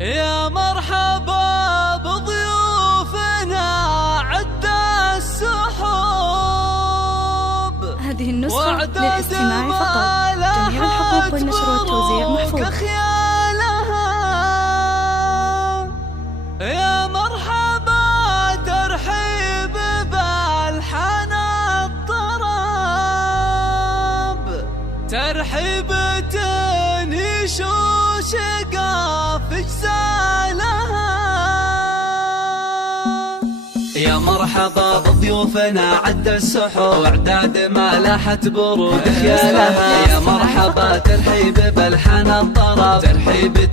يا مرحبا بضيوفنا عد السحوب. هذه النسخة للاستماع فقط. جميع الحقوق والنشر والتوزيع محفوظ. يا مرحبا ترحيب بالحان الطرب، ترحيبة وشقا في جزالها. يا مرحبا بضيوفنا عد السحور، واعداد ما لاحت برود خيالها. يا مرحبا ترحيب بالحان الطرب، ترحيبة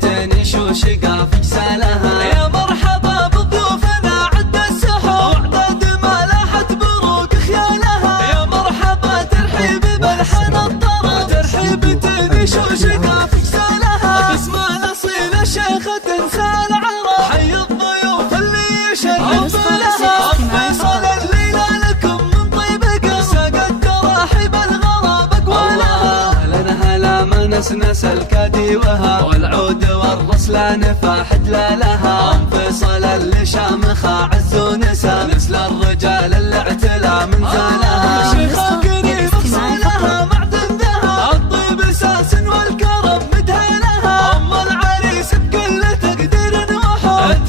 وشقا في جزالها. يا مرحبا بضيوفنا عد السحور، واعداد ما لاحت برود خيالها. يا مرحبا ترحيب بالحان الطرب، ترحيبة وشقا في جزالها. باسم الاصيل الشيخ تنسى العرب، حي الضيوف اللي يشرف لها. فيصل الليله لكم من طيب قلب، ساق التراحيب الغراب اقوالها. هلا هلا ما نسنس الكديوها، والعود والرسلان فاحد لها. فيصل اللي شامخه عز ونسى، مثل الرجال اللي اعتلى من زالها. شيخه قريب اصولها معدن ذهب، الطيب اساس والكرم مدهنها. ام العريس بكل تقدير وحب،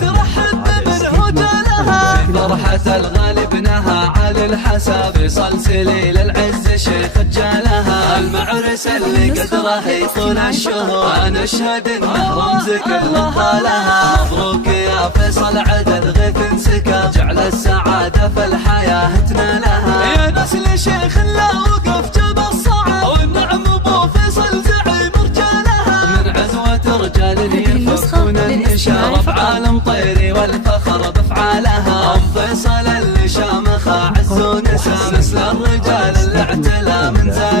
ترحب بمنه وجالها. فرحة الغالي ابنها علي الحسا، فيصل سليل العز شيخ جالها. المعرس اللي قدره يطول الشهور، انا اشهد انه رمز كل طالها. مبروك يا فيصل عدد غيث انسكب، جعل السعادة في الحياة تنالها. يا نسل شيخ لا وقف جبل صعب، والنعم ابو فيصل زعيم رجالها. من عزوة رجال يفكون النشار، بعالم طيري والفخر بافعالها. ام فيصل اللي شامخه عز ونسى، مثل الرجال اللي اعتلى من زالها.